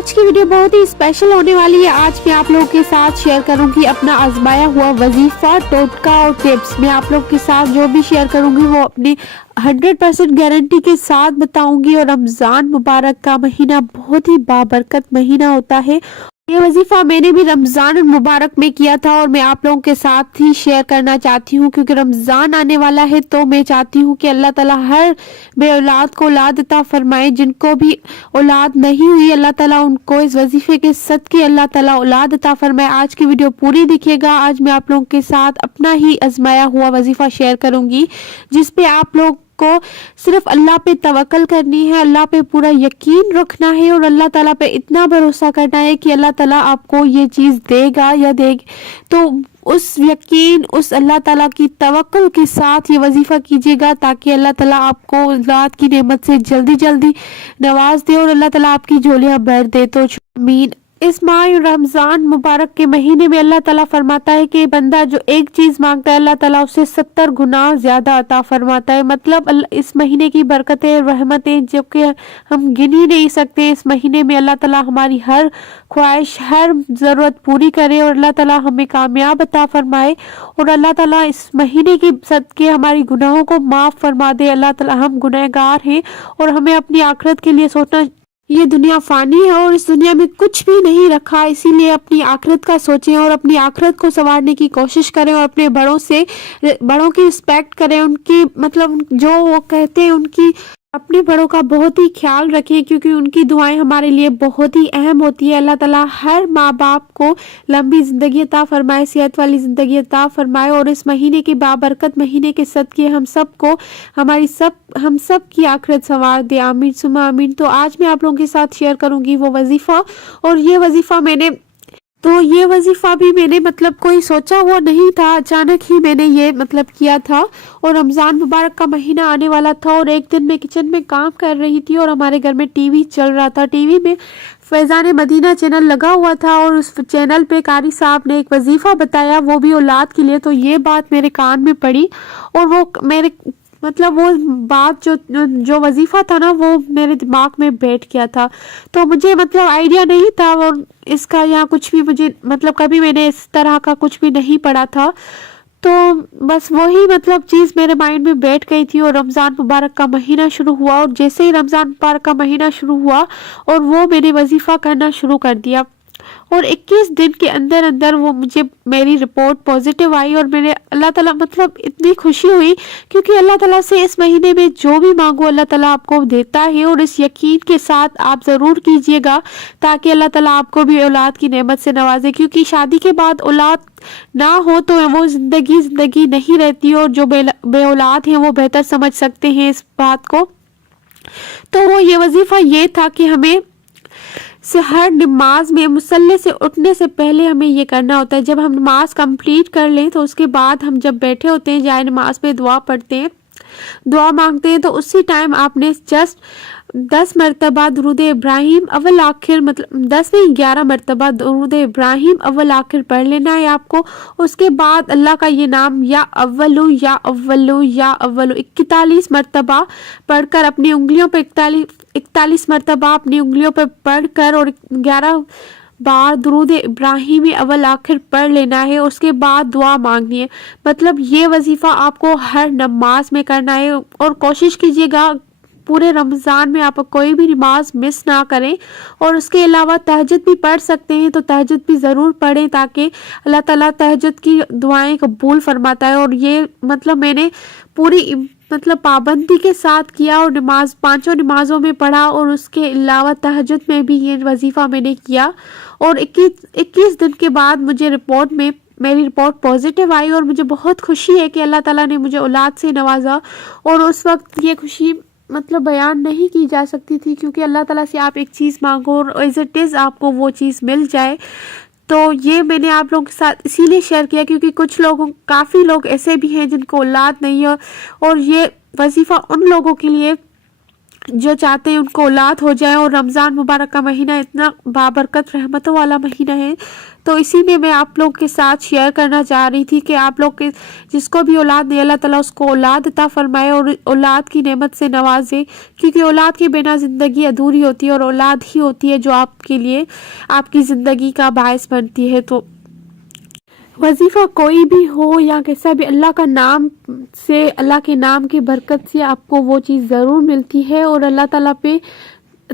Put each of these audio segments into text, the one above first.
आज की वीडियो बहुत ही स्पेशल होने वाली है। आज मैं आप लोगों के साथ शेयर करूंगी अपना आजमाया हुआ वजीफा, टोटका और टिप्स। मैं आप लोग के साथ जो भी शेयर करूंगी वो अपनी 100% गारंटी के साथ बताऊंगी। और रमज़ान मुबारक का महीना बहुत ही बाबरकत महीना होता है। ये वजीफा मैंने भी रमज़ान मुबारक में किया था और मैं आप लोगों के साथ ही शेयर करना चाहती हूँ, क्योंकि रमज़ान आने वाला है। तो मैं चाहती हूँ कि अल्लाह ताला हर बे औलाद को औलाद अता फरमाए। जिनको भी औलाद नहीं हुई अल्लाह ताला उनको इस वजीफे के सदके अल्लाह ताला औलाद अता फरमाए। आज की वीडियो पूरी देखिएगा। आज मैं आप लोगों के साथ अपना ही आजमाया हुआ वजीफा शेयर करूंगी, जिसपे आप लोग को सिर्फ अल्लाह पे तवक्कल करनी है, अल्लाह पे पूरा यकीन रखना है और अल्लाह ताला पे इतना भरोसा करना है कि अल्लाह ताला आपको ये चीज़ देगा या देगी। तो उस यकीन, उस अल्लाह ताला की तवक्कुल के साथ ये वजीफा कीजिएगा, ताकि अल्लाह ताला आपको औलाद की नेमत से जल्दी जल्दी नवाज दे और अल्लाह ताला आपकी झोलियां भर दे। तो आमीन। इस माह रमज़ान मुबारक के महीने में अल्लाह ताला फरमाता है कि बंदा जो एक चीज़ मांगता है अल्लाह ताला उसे 70 गुना ज़्यादा अता फरमाता है। मतलब इस महीने की बरकतें, रहमतें जो कि हम गिन ही नहीं सकते। इस महीने में अल्लाह ताला हमारी हर ख्वाहिश, हर ज़रूरत पूरी करे और अल्लाह ताला हमें कामयाब अता फरमाए। और अल्लाह ताला इस महीने की सदके हमारी गुनाहों को माफ़ फरमा दे। अल्लाह ताला, हम गुनहगार हैं और हमें अपनी आखिरत के लिए सोचना, ये दुनिया फानी है और इस दुनिया में कुछ भी नहीं रखा, इसीलिए अपनी आखिरत का सोचें और अपनी आखिरत को संवारने की कोशिश करें और अपने बड़ों की रिस्पेक्ट करें। उनकी मतलब जो वो कहते हैं उनकी, अपने बड़ों का बहुत ही ख्याल रखें, क्योंकि उनकी दुआएं हमारे लिए बहुत ही अहम होती है। अल्लाह ताला हर माँ बाप को लंबी ज़िंदगी अता फरमाए, सेहत वाली ज़िंदगी अता फरमाए। और इस महीने के बाबरकत महीने के सदके हम सबको, हम सब की आखिरत संवार दे। आमीन सुमा आमीन। तो आज मैं आप लोगों के साथ शेयर करूंगी वो वजीफ़ा। और ये वजीफ़ा भी मैंने मतलब कोई सोचा हुआ नहीं था, अचानक ही मैंने ये मतलब किया था। और रमज़ान मुबारक का महीना आने वाला था और एक दिन मैं किचन में काम कर रही थी और हमारे घर में टीवी चल रहा था। टीवी में फैज़ान मदीना चैनल लगा हुआ था और उस चैनल पे कारी साहब ने एक वजीफ़ा बताया, वो भी औलाद के लिए। तो ये बात मेरे कान में पड़ी और वो मेरे मतलब वो बात जो वजीफ़ा था ना, वो मेरे दिमाग में बैठ गया था। तो मुझे मतलब आइडिया नहीं था और इसका या कुछ भी, मुझे मतलब कभी मैंने इस तरह का कुछ भी नहीं पढ़ा था। तो बस वही मतलब चीज़ मेरे माइंड में बैठ गई थी और रमज़ान मुबारक का महीना शुरू हुआ। और जैसे ही रमज़ान मुबारक का महीना शुरू हुआ और वो मैंने वजीफ़ा करना शुरू कर दिया और 21 दिन के अंदर अंदर वो मेरी रिपोर्ट पॉजिटिव आई। और मेरे अल्लाह ताला मतलब इतनी खुशी हुई, क्योंकि अल्लाह ताला से इस महीने में जो भी मांगो अल्लाह ताला आपको देता है। और इस यकीन के साथ आप ज़रूर कीजिएगा, ताकि अल्लाह ताला आपको भी औलाद की नेमत से नवाजे। क्योंकि शादी के बाद औलाद ना हो तो वो ज़िंदगी नहीं रहती। और जो बे औलाद हैं वो बेहतर समझ सकते हैं इस बात को। तो वो ये वजीफ़ा ये था कि हमें हर नमाज में मुसल्ले से उठने से पहले हमें ये करना होता है। जब हम नमाज कंप्लीट कर लें तो उसके बाद हम जब बैठे होते हैं जाए नमाज में दुआ पढ़ते हैं, दुआ मांगते हैं, तो उसी टाइम आपने जस्ट 10 मरतबा दुरूद इब्राहिम अव्वल आखिर, मतलब 10 नहीं 11 मरतबा दुरूद इब्राहिम अव्वल आखिर पढ़ लेना है आपको। उसके बाद अल्लाह का ये नाम या अव्वलु या अव्वलु या अव्वलु 41 मरतबा पढ़कर अपनी उंगलियों पर 41 मरतबा अपनी उंगलियों पर पढ़कर और 11 बार दुरूद इब्राहिम अव्वल आखिर पढ़ लेना है। उसके बाद दुआ मांगनी है। मतलब ये वजीफ़ा आपको हर नमाज में करना है और कोशिश कीजिएगा पूरे रमज़ान में आप कोई भी नमाज मिस ना करें। और उसके अलावा तहज्जुद भी पढ़ सकते हैं तो तहज्जुद भी ज़रूर पढ़ें, ताकि अल्लाह ताला तहज्जुद की दुआएं कबूल फरमाता है। और ये मतलब मैंने पूरी मतलब पाबंदी के साथ किया और नमाज 5 नमाज़ों में पढ़ा और उसके अलावा तहज्जुद में भी ये वजीफ़ा मैंने किया। और 21 दिन के बाद मेरी रिपोर्ट पॉजिटिव आई और मुझे बहुत खुशी है कि अल्लाह ताला ने मुझे औलाद से नवाजा। और उस वक्त ये खुशी मतलब बयान नहीं की जा सकती थी, क्योंकि अल्लाह ताला से आप एक चीज़ मांगो और एज इट इज़ आपको वो चीज़ मिल जाए। तो ये मैंने आप लोगों के साथ इसीलिए शेयर किया, क्योंकि काफ़ी लोग ऐसे भी हैं जिनको औलाद नहीं है। और ये वजीफ़ा उन लोगों के लिए जो चाहते हैं उनको औलाद हो जाए। और रमज़ान मुबारक का महीना इतना बाबरकत रहमतों वाला महीना है, तो इसी में मैं आप लोग के साथ शेयर करना चाह रही थी कि आप लोग के जिसको भी औलाद नहीं, अल्लाह ताला उसको औलाद अता फरमाए और औलाद की नेमत से नवाजे, क्योंकि औलाद के बिना ज़िंदगी अधूरी होती है और औलाद ही होती है जो आपके लिए आपकी ज़िंदगी का बायस बनती है। तो वजीफ़ा कोई भी हो या कैसा भी, अल्लाह का नाम से, अल्लाह के नाम की बरकत से आपको वो चीज़ ज़रूर मिलती है। और अल्लाह ताला पे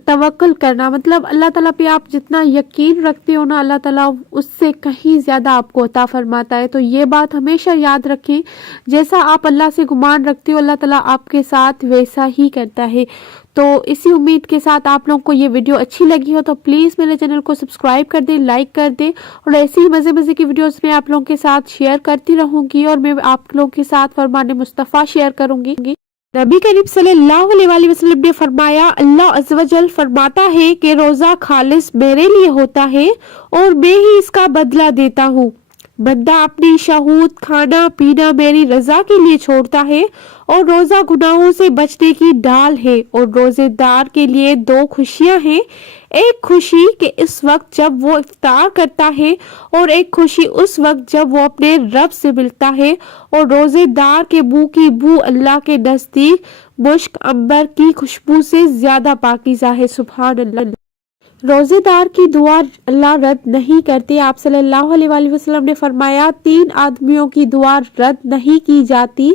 तवक्कुल करना, मतलब अल्लाह ताला पे आप जितना यकीन रखते हो ना, अल्लाह ताला उससे कहीं ज़्यादा आपको अता फरमाता है। तो ये बात हमेशा याद रखें, जैसा आप अल्लाह से गुमान रखते हो अल्लाह ताला आपके साथ वैसा ही करता है। तो इसी उम्मीद के साथ आप लोगों को ये वीडियो अच्छी लगी हो तो प्लीज़ मेरे चैनल को सब्सक्राइब कर दें, लाइक कर दें, और ऐसी ही मज़े मज़े की वीडियोस मैं आप लोगों के साथ शेयर करती रहूँगी और मैं आप लोगों के साथ फरमान मुस्तफ़ा शेयर करूँगी। नबी करीम सल्लल्लाहु अलैहि वसल्लम ने फरमाया, अल्लाह अज़्ज़ व जल फरमाता है कि रोज़ा खालिस मेरे लिए होता है और मैं ही इसका बदला देता हूँ। बंदा अपनी शहूद खाना पीना मेरी रजा के लिए छोड़ता है और रोज़ा गुनाहों से बचने की ढाल है। और रोज़ेदार के लिए दो खुशियां हैं, एक खुशी कि इस वक्त जब वो इफ्तार करता है और एक खुशी उस वक्त जब वो अपने रब से मिलता है। और रोज़ेदार के मुंह की बू अल्लाह के नज़दीक मुश्क अंबर की खुशबू से ज़्यादा पाकीज़ा है। सुभान अल्लाह। रोज़ेदार की दुआ अल्लाह रद्द नहीं करते। आप सल्लल्लाहु अलैहि वसल्लम ने फरमाया, 3 आदमियों की दुआ रद्द नहीं की जाती,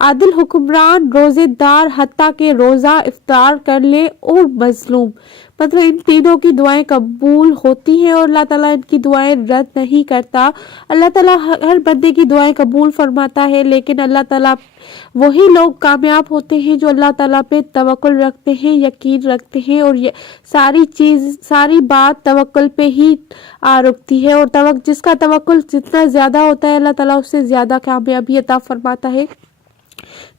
आदिल हुक्मरान, रोज़ेदार, हत्ता के रोज़ा इफ्तार कर ले, और मजलूम। मतलब इन तीनों की दुआएं कबूल होती हैं और अल्लाह ताला इनकी दुआएं रद्द नहीं करता। अल्लाह ताला हर बंदे की दुआएं कबूल फरमाता है, लेकिन अल्लाह ताला वही लोग कामयाब होते हैं जो अल्लाह ताला पे तवक्कुल रखते हैं, यकीन रखते हैं। और ये सारी बात तवक्कुल पे ही रुकती है। और जिसका तवक्कुल जितना ज़्यादा होता है अल्लाह ताला उससे ज़्यादा कामयाबी अता फरमाता है।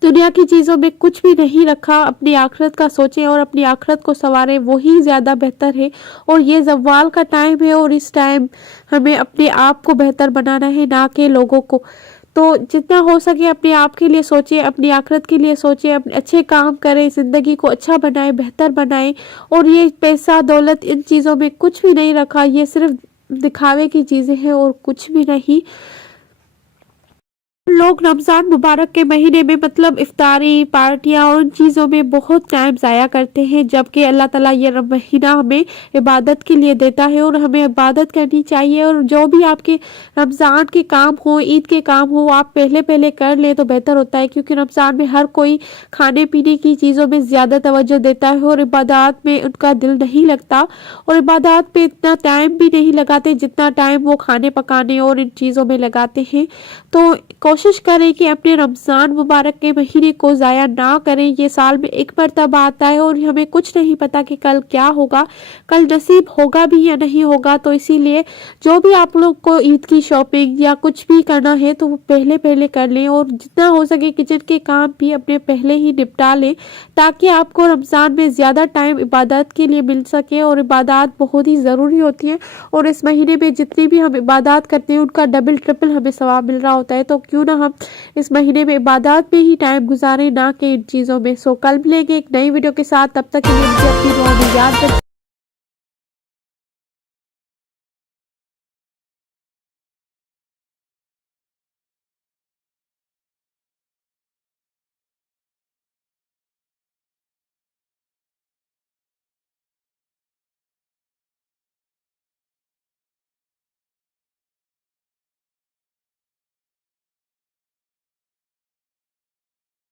दुनिया की चीज़ों में कुछ भी नहीं रखा, अपनी आखिरत का सोचें और अपनी आखिरत को संवारें, वही ज़्यादा बेहतर है। और ये ज़वाल का टाइम है और इस टाइम हमें अपने आप को बेहतर बनाना है, ना कि लोगों को। तो जितना हो सके अपने आप के लिए सोचें, अपनी आखिरत के लिए सोचें, अपने अच्छे काम करें, ज़िंदगी को अच्छा बनाएं, बेहतर बनाएं। और ये पैसा दौलत इन चीज़ों में कुछ भी नहीं रखा, ये सिर्फ दिखावे की चीज़ें हैं और कुछ भी नहीं। लोग रमज़ान मुबारक के महीने में मतलब इफ्तारी पार्टियां और उन चीज़ों में बहुत टाइम ज़ाया करते हैं, जबकि अल्लाह ताला ये महीना हमें इबादत के लिए देता है और हमें इबादत करनी चाहिए। और जो भी आपके रमज़ान के काम हो, ईद के काम हो, आप पहले कर ले तो बेहतर होता है, क्योंकि रमज़ान में हर कोई खाने पीने की चीज़ों में ज़्यादा तवज्जो देता है और इबादत में उनका दिल नहीं लगता, और इबादत पे इतना टाइम भी नहीं लगाते जितना टाइम वो खाने पकाने और इन चीज़ों में लगाते हैं। तो कोशिश करें कि अपने रमज़ान मुबारक के महीने को ज़ाया ना करें। ये साल में एक मरतबा आता है और हमें कुछ नहीं पता कि कल क्या होगा, कल नसीब होगा भी या नहीं होगा। तो इसीलिए जो भी आप लोग को ईद की शॉपिंग या कुछ भी करना है तो वो पहले कर लें, और जितना हो सके किचन के काम भी अपने पहले ही निपटा लें, ताकि आपको रमज़ान में ज़्यादा टाइम इबादत के लिए मिल सके। और इबादत बहुत ही ज़रूरी होती है, और इस महीने में जितनी भी हम इबादत करते हैं उनका डबल ट्रिपल हमें सवाब मिल रहा होता है। तो क्यों ना हम इस महीने में इबादत में ही टाइम गुजारें, ना कि इन चीज़ों में। सो कल मिलेंगे एक नई वीडियो के साथ, तब तक के लिए मुझे अपनी दुआ में याद रखें।